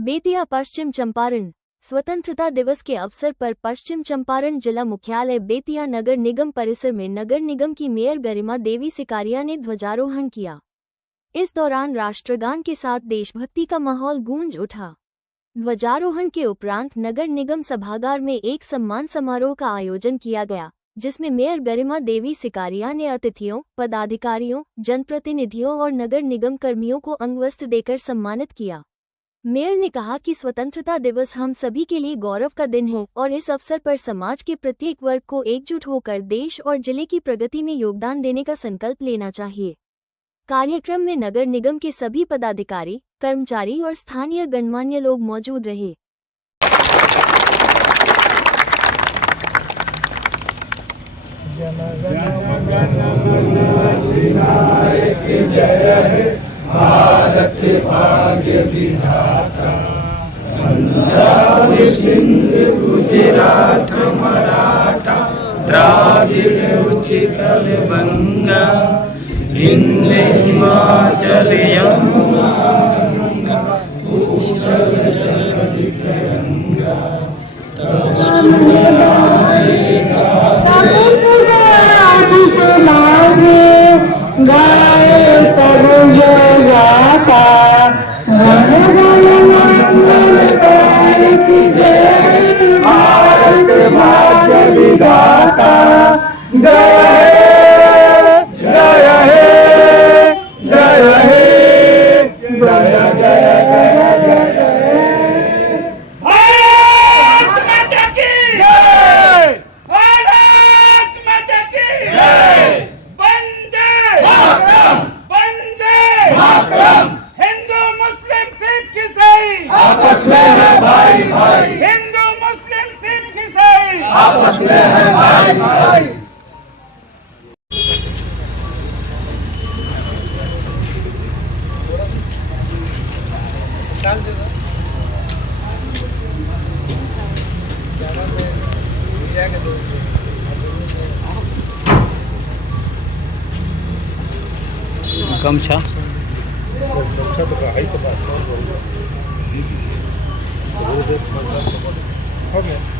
बेतिया पश्चिम चंपारण। स्वतंत्रता दिवस के अवसर पर पश्चिम चंपारण जिला मुख्यालय बेतिया नगर निगम परिसर में नगर निगम की मेयर गरिमा देवी सिकारिया ने ध्वजारोहण किया। इस दौरान राष्ट्रगान के साथ देशभक्ति का माहौल गूंज उठा। ध्वजारोहण के उपरांत नगर निगम सभागार में एक सम्मान समारोह का आयोजन किया गया, जिसमें मेयर गरिमा देवी सिकारिया ने अतिथियों, पदाधिकारियों, जनप्रतिनिधियों और नगर निगम कर्मियों को अंगवस्त्र देकर सम्मानित किया। मेयर ने कहा कि स्वतंत्रता दिवस हम सभी के लिए गौरव का दिन है और इस अवसर पर समाज के प्रत्येक वर्ग को एकजुट होकर देश और जिले की प्रगति में योगदान देने का संकल्प लेना चाहिए। कार्यक्रम में नगर निगम के सभी पदाधिकारी, कर्मचारी और स्थानीय गणमान्य लोग मौजूद रहे। भारत भाग्य विधाता, पंजाब सिंध गुजरात मराठा द्राविड़ उत्कल गंगा, हिंद हिमाचल यमुना गंगा, उच्छल जलधि तरंगा। गाए तब गाता, भारत भाग्य विधाता, जय हे जय हे जय हे जय जय जय जय। भारत माता की जय, भारत माता की जय। वंदे मातरम, वंदे मातरम। हिंदू मुस्लिम सिख ईसाई आपस में है भाई भाई, हिंदू मुस्लिम सिख ईसाई आपस में है भाई भाई। गमछा हो गया।